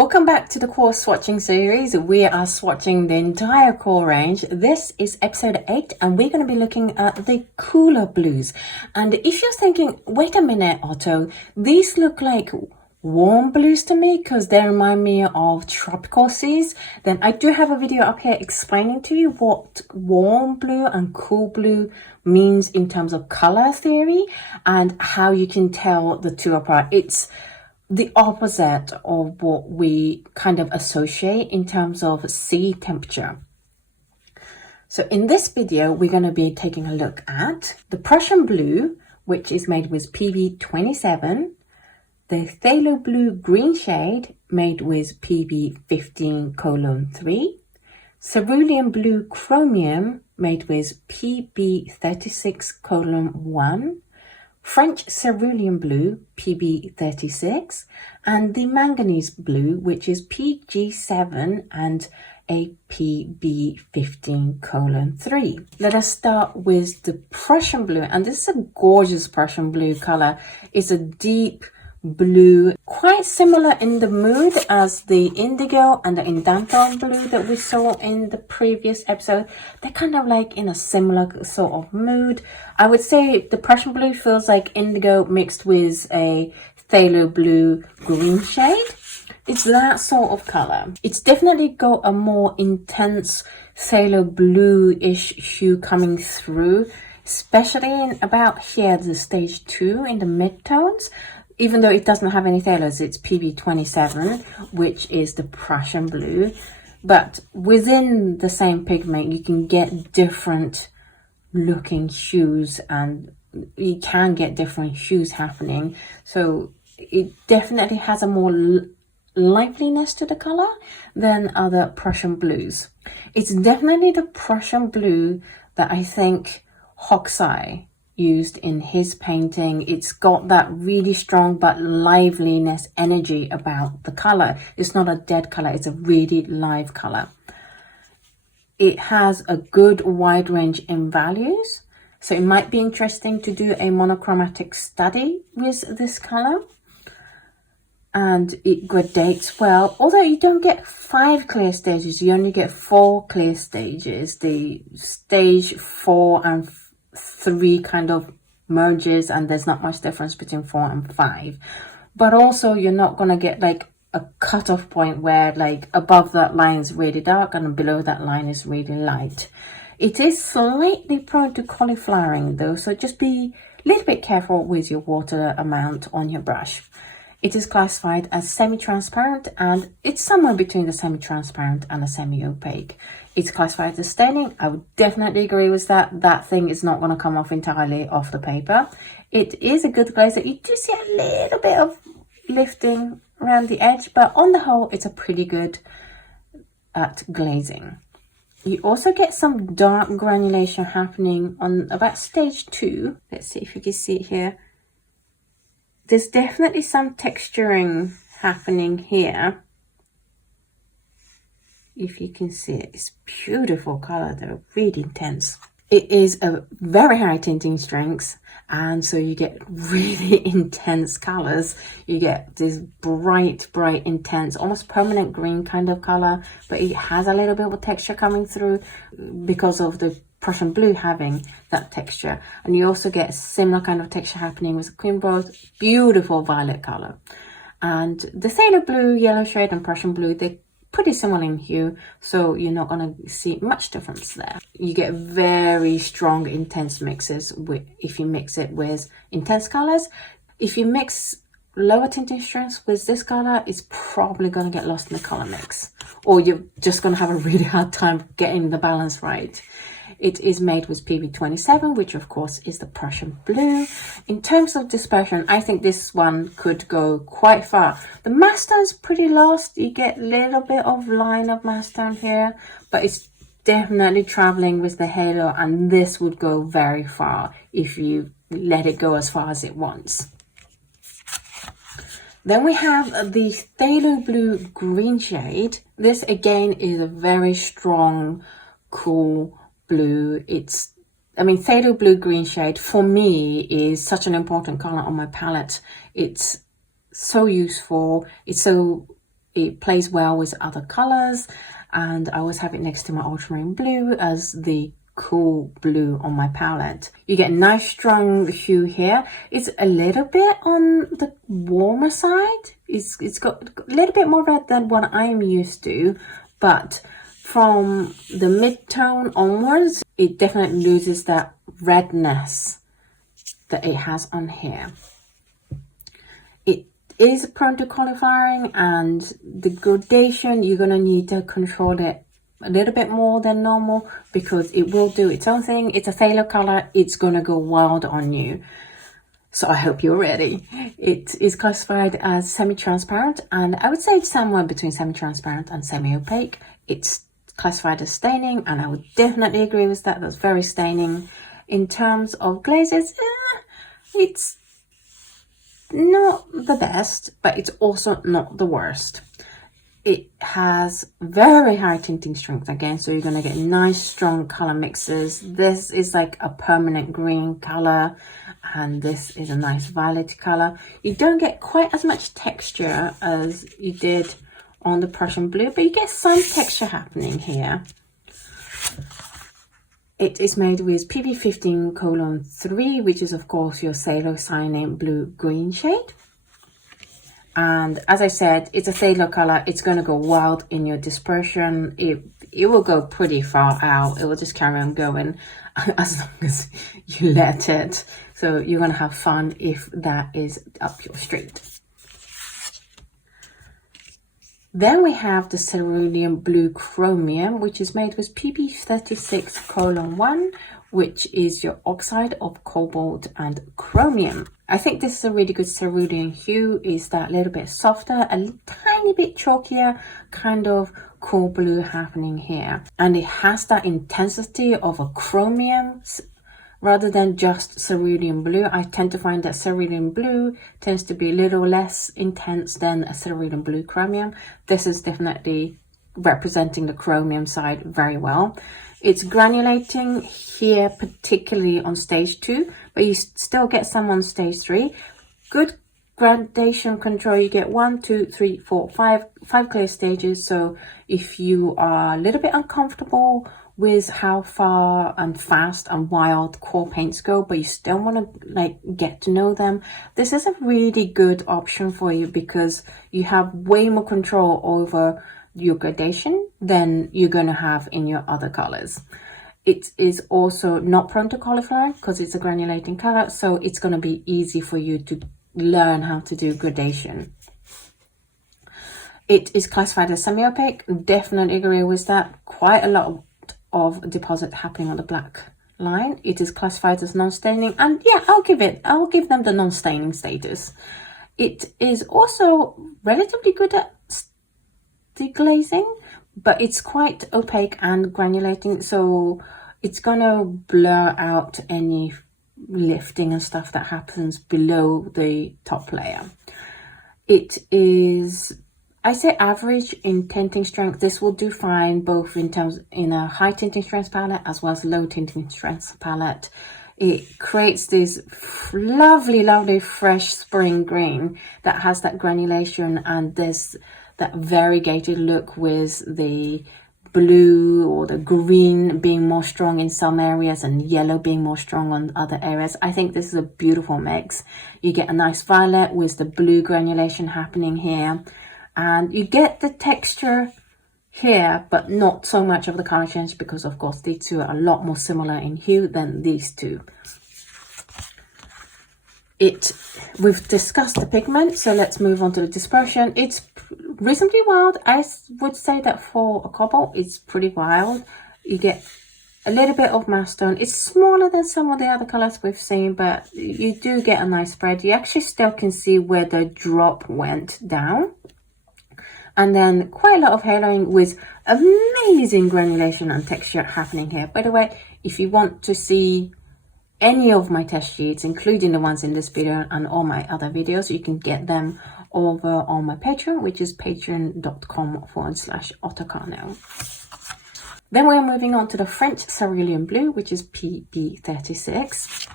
Welcome back to the QoR swatching series. We are swatching the entire QoR range. This is episode 8 and we're going to be looking at the cooler blues. And if you're thinking, wait a minute, Otto, these look like warm blues to me because they remind me of tropical seas, then I do have a video up here explaining to you what warm blue and cool blue means in terms of color theory and how you can tell the two apart. It's the opposite of what we kind of associate in terms of sea temperature. So in this video, we're going to be taking a look at the Prussian Blue, which is made with PB27, the Phthalo Blue green shade made with PB15:3, Cerulean Blue Chromium made with PB36:1, French Cerulean Blue PB36, and the Manganese Blue, which is PG7 and a PB15:3. Let us start with the Prussian Blue, and this is a gorgeous Prussian Blue color. It's a deep blue, quite similar in the mood as the indigo and the indantine blue that we saw in the previous episode. They're kind of like in a similar sort of mood. I would say the Prussian Blue feels like indigo mixed with a phthalo blue green shade. It's that sort of color. It's definitely got a more intense phthalo blue-ish hue coming through, especially in about here, the stage 2 in the midtones. Even though it doesn't have any phthalos, it's PB27, which is the Prussian Blue. But within the same pigment, you can get different looking hues and you can get different hues happening. So it definitely has a more liveliness to the color than other Prussian Blues. It's definitely the Prussian Blue that I think Hokusai used in his painting. It's got that really strong but liveliness energy about the color. It's not a dead color, it's a really live color. It has a good wide range in values, so it might be interesting to do a monochromatic study with this color. And it gradates well, although you don't get 5 clear stages, you only get 4 clear stages. The stage 4 and 3 kind of merges and there's not much difference between 4 and 5, but also you're not going to get like a cutoff point where like above that line is really dark and below that line is really light. It is slightly prone to cauliflowering though, so just be a little bit careful with your water amount on your brush. It is classified as semi-transparent and it's somewhere between the semi-transparent and a semi-opaque. It's classified as staining. I would definitely agree with that. That thing is not going to come off entirely off the paper. It is a good glazer. You do see a little bit of lifting around the edge, but on the whole, it's a pretty good at glazing. You also get some dark granulation happening on about stage 2. Let's see if you can see it here. There's definitely some texturing happening here. If you can see it, it's beautiful color though, really intense. It is a very high tinting strength, and so you get really intense colors. You get this bright, intense, almost permanent green kind of color, but it has a little bit of a texture coming through because of the Prussian Blue having that texture. And you also get a similar kind of texture happening with cream rose, beautiful violet color. And the Phthalo Blue, yellow shade and Prussian Blue, they're pretty similar in hue, so you're not going to see much difference there. You get very strong intense mixes if you mix it with intense colors. If you mix lower tinting strengths with this color, it's probably going to get lost in the color mix, or you're just going to have a really hard time getting the balance right. It is made with PB27, which of course is the Prussian Blue. In terms of dispersion, I think this one could go quite far. The mass tone is pretty lost. You get a little bit of line of mass tone here, but it's definitely traveling with the halo, and this would go very far if you let it go as far as it wants. Then we have the Phthalo Blue green shade. This again is a very strong, cool blue. Phthalo Blue green shade for me is such an important color on my palette. It's so useful. It's so it plays well with other colors, and I always have it next to my ultramarine blue as the cool blue on my palette. You get nice strong hue here. It's a little bit on the warmer side. It's got a little bit more red than what I'm used to, but from the mid-tone onwards, it definitely loses that redness that it has on here. It is prone to cauliflowering, and the gradation, you're going to need to control it a little bit more than normal because it will do its own thing. It's a phthalo color. It's going to go wild on you. So I hope you're ready. It is classified as semi-transparent, and I would say it's somewhere between semi-transparent and semi-opaque. It's classified as staining, and I would definitely agree with that. That's very staining. In terms of glazes, it's not the best, but it's also not the worst. It has very high tinting strength again, so you're going to get nice strong color mixes. This is like a permanent green color, and this is a nice violet color. You don't get quite as much texture as you did on the Prussian blue, but you get some texture happening here. It is made with PP15:3, which is of course your Cerulean blue green shade. And as I said, it's a phthalo color. It's going to go wild in your dispersion. It will go pretty far out. It will just carry on going as long as you let it. So you're going to have fun if that is up your street. Then we have the Cerulean Blue Chromium, which is made with PP36:1, which is your oxide of cobalt and chromium. I think this is a really good cerulean hue. Is that little bit softer, a tiny bit chalkier, kind of cool blue happening here. And it has that intensity of a chromium rather than just cerulean blue. I tend to find that cerulean blue tends to be a little less intense than a cerulean blue chromium. This is definitely representing the chromium side very well. It's granulating here, particularly on stage 2, but you still get some on stage 3. Good gradation control. You get 1, 2, 3, 4, 5 clear stages. So if you are a little bit uncomfortable with how far and fast and wild QoR paints go, but you still want to get to know them, this is a really good option for you because you have way more control over your gradation than you're going to have in your other colors. It is also not prone to cauliflower because it's a granulating color, so it's going to be easy for you to learn how to do gradation. It is classified as semi-opaque. Definitely agree with that. Quite a lot of deposit happening on the black line. It is classified as non-staining, and yeah, I'll give them the non-staining status. It is also relatively good at deglazing, but it's quite opaque and granulating, so it's gonna blur out any lifting and stuff that happens below the top layer. It is, I say, average in tinting strength. This will do fine both in a high tinting strength palette as well as low tinting strength palette. It creates this lovely fresh spring green that has that granulation and that variegated look with the blue or the green being more strong in some areas and yellow being more strong on other areas. I think this is a beautiful mix. You get a nice violet with the blue granulation happening here, and you get the texture here, but not so much of the color change because of course these two are a lot more similar in hue than these two. We've discussed the pigment, so let's move on to the dispersion. It's reasonably wild. I would say that for a cobalt, it's pretty wild. You get a little bit of mass tone. It's smaller than some of the other colors we've seen, but you do get a nice spread. You actually still can see where the drop went down. And then quite a lot of haloing with amazing granulation and texture happening here. By the way, if you want to see any of my test sheets, including the ones in this video and all my other videos, you can get them over on my Patreon, which is patreon.com/Oto Kano. Then we're moving on to the French Cerulean Blue, which is PP36,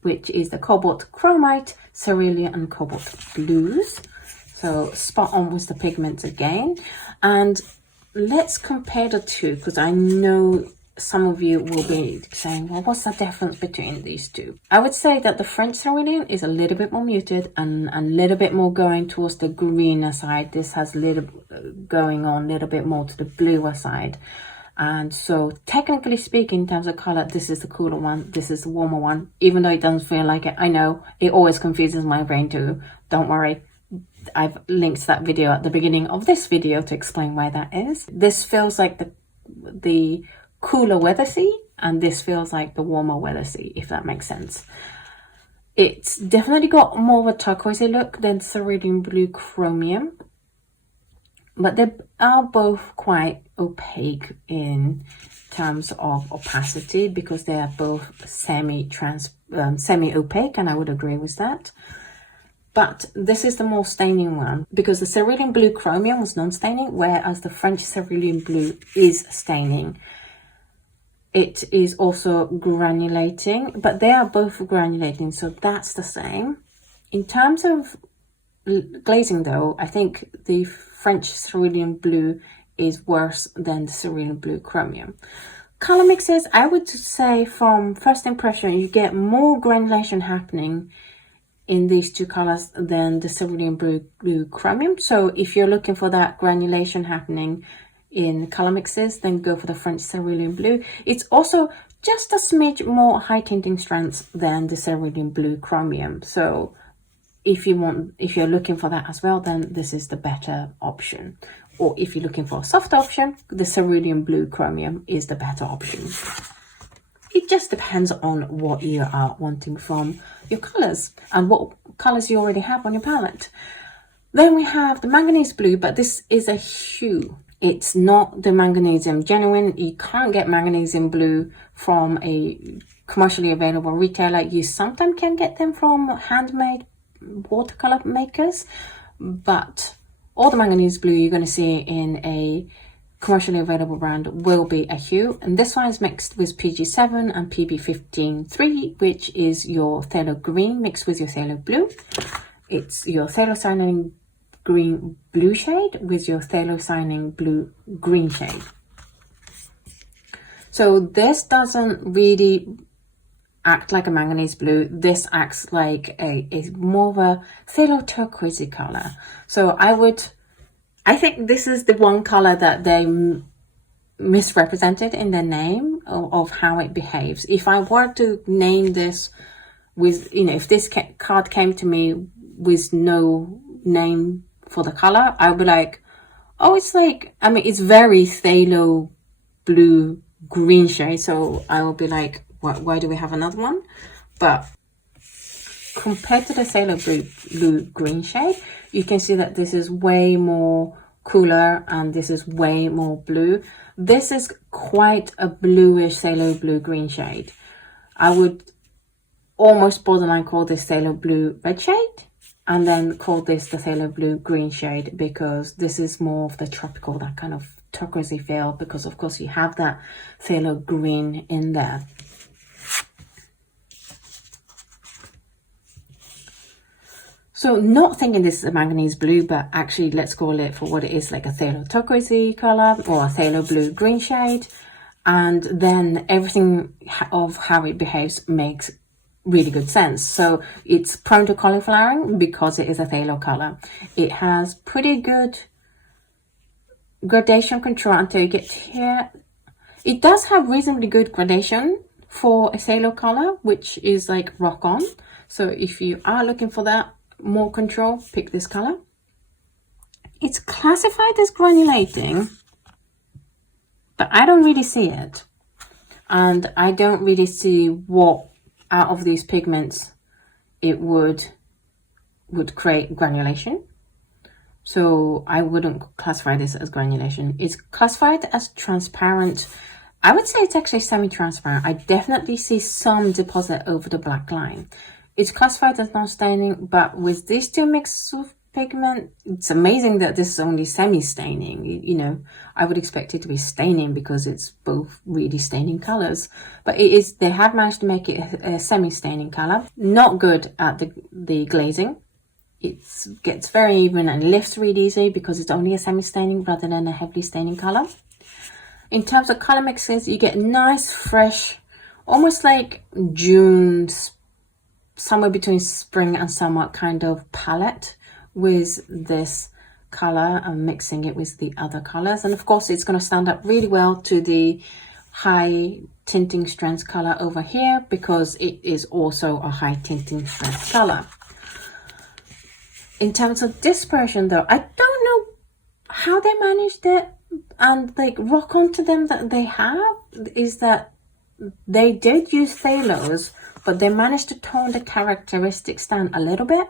which is the cobalt chromite, cerulean and cobalt blues. So spot on with the pigments again. And let's compare the two, because I know some of you will be saying, well, what's the difference between these two? I would say that the French Cerulean is a little bit more muted and a little bit more going towards the greener side. This has a little going on a little bit more to the bluer side. And so technically speaking, in terms of color, this is the cooler one, this is the warmer one, even though it doesn't feel like it. I know it always confuses my brain too. Don't worry, I've linked that video at the beginning of this video to explain why that is. This feels like the cooler weather sea, and this feels like the warmer weather sea, if that makes sense. It's definitely got more of a turquoisey look than Cerulean Blue Chromium, but they are both quite opaque in terms of opacity, because they are both semi-opaque, and I would agree with that. But this is the more staining one, because the Cerulean Blue Chromium was non-staining, whereas the French Cerulean Blue is staining. It is also granulating, but they are both granulating, so that's the same. In terms of glazing though, I think the French Cerulean Blue is worse than the Cerulean Blue Chromium. Color mixes, I would say from first impression, you get more granulation happening in these two colors than the Cerulean Blue Chromium. So if you're looking for that granulation happening in color mixes, then go for the French Cerulean Blue. It's also just a smidge more high tinting strands than the Cerulean Blue Chromium. So if you're looking for that as well, then this is the better option. Or if you're looking for a soft option, the Cerulean Blue Chromium is the better option. It just depends on what you are wanting from your colors and what colors you already have on your palette. Then we have the manganese blue, but this is a hue. It's not the magnesium genuine. You can't get magnesium blue from a commercially available retailer. You sometimes can get them from handmade watercolor makers, but all the manganese blue you're going to see in a commercially available brand will be a hue, and this one is mixed with PG7 and PB15-3, which is your phthalo green mixed with your phthalo blue. It's your phthalocyanin green blue shade with your phthalocyanin blue green shade. So this doesn't really act like a manganese blue. This acts like a more of a phthalo turquoisey color. So I think this is the one color that they misrepresented in the name of how it behaves. If I were to name this with, if this card came to me with no name for the color, I would be like, oh, it's like, it's very phthalo blue green shade. So I will be like, why do we have another one? But compared to the phthalo blue green shade, you can see that this is way more cooler and this is way more blue. This is quite a bluish phthalo blue green shade. I would almost borderline call this phthalo blue red shade, and then call this the phthalo blue green shade, because this is more of the tropical, that kind of turquoisey feel, because of course you have that phthalo green in there. So not thinking this is a manganese blue, but actually let's call it for what it is, like a phthalo turquoisey color or a phthalo blue green shade. And then everything of how it behaves makes really good sense. So it's prone to cauliflowering because it is a phthalo color. It has pretty good gradation control until you get here. It does have reasonably good gradation for a phthalo color, which is like rock on. So if you are looking for that more control, pick this color. It's classified as granulating, but I don't really see it, and I don't really see what out of these pigments it would create granulation. So I wouldn't classify this as granulation. It's classified as transparent. I would say it's actually semi-transparent. I definitely see some deposit over the black line. It's classified as non-staining, but with these two mixes of pigment, it's amazing that this is only semi-staining. I would expect it to be staining because it's both really staining colors, but it is, they have managed to make it a semi-staining color. Not good at the glazing. it gets very even and lifts really easy because it's only a semi-staining rather than a heavily staining color. In terms of color mixes, you get nice, fresh, almost like June, somewhere between spring and summer kind of palette with this color and mixing it with the other colors. And of course, it's going to stand up really well to the high tinting strands color over here because it is also a high tinting strands color. In terms of dispersion though, I don't know how they managed it, and like rock onto them that they have is that they did use phthalos, but they managed to tone the characteristics down a little bit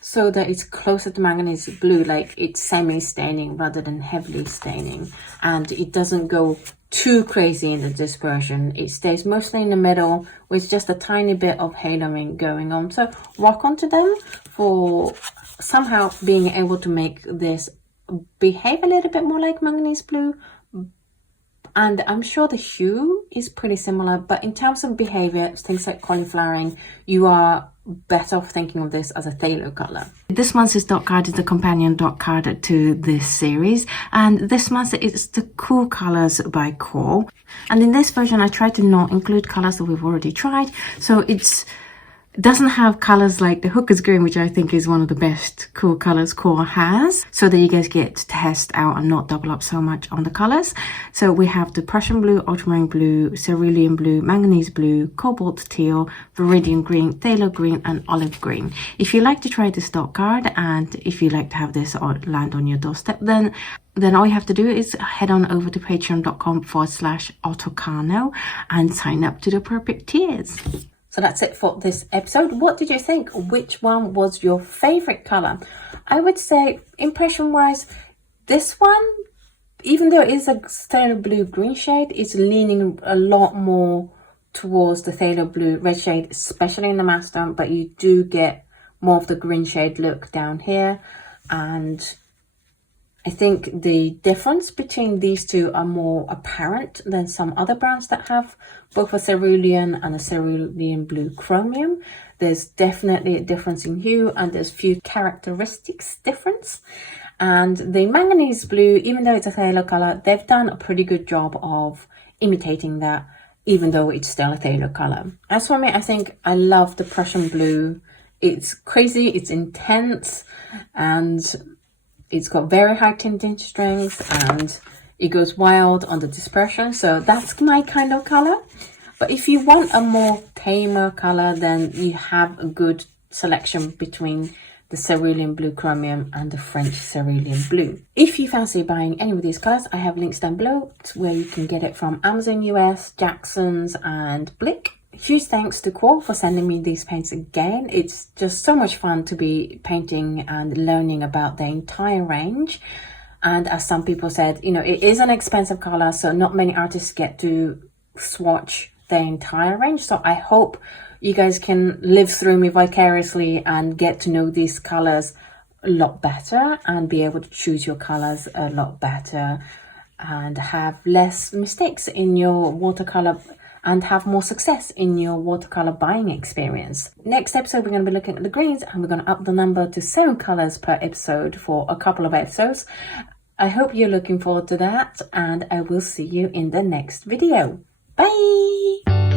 so that it's closer to manganese blue, like it's semi-staining rather than heavily staining, and it doesn't go too crazy in the dispersion. It stays mostly in the middle with just a tiny bit of haloing going on. So rock onto them for somehow being able to make this behave a little bit more like manganese blue. And I'm sure the hue is pretty similar, but in terms of behavior, things like cauliflowering, you are better off thinking of this as a phthalo color. This month's dot card is the companion dot card to this series, and this month it's the Cool Colors by QoR. And in this version, I tried to not include colors that we've already tried, so it doesn't have colors like the Hooker's Green, which I think is one of the best cool colors QoR has, so that you guys get to test out and not double up so much on the colors. So we have the Prussian Blue, Ultramarine Blue, Cerulean Blue, Manganese Blue, Cobalt Teal, Viridian Green, Phthalo Green, and Olive Green. If you like to try this dot card, and if you like to have this land on your doorstep, then all you have to do is head on over to patreon.com/Oto Kano and sign up to the appropriate tiers. So that's it for this episode. What did you think? Which one was your favorite color? I would say, impression-wise, this one, even though it is a phthalo blue green shade, it's leaning a lot more towards the phthalo blue red shade, especially in the master, but you do get more of the green shade look down here. And I think the difference between these two are more apparent than some other brands that have both a Cerulean and a Cerulean Blue Chromium. There's definitely a difference in hue, and there's few characteristics difference. And the Manganese Blue, even though it's a phthalo color, they've done a pretty good job of imitating that, even though it's still a phthalo color. As for me, I think I love the Prussian Blue. It's crazy, it's intense, and it's got very high tinting strength, and it goes wild on the dispersion. So that's my kind of color. But if you want a more tamer color, then you have a good selection between the Cerulean Blue Chromium and the French Cerulean Blue. If you fancy buying any of these colors, I have links down below to where you can get it from Amazon US, Jackson's, and Blick. Huge thanks to QoR for sending me these paints again. It's just so much fun to be painting and learning about the entire range. And as some people said, you know, it is an expensive color, so not many artists get to swatch the entire range. So I hope you guys can live through me vicariously and get to know these colors a lot better and be able to choose your colors a lot better and have less mistakes in your watercolor and have more success in your watercolor buying experience. Next episode, we're going to be looking at the greens, and we're going to up the number to 7 colors per episode for a couple of episodes. I hope you're looking forward to that, and I will see you in the next video. Bye!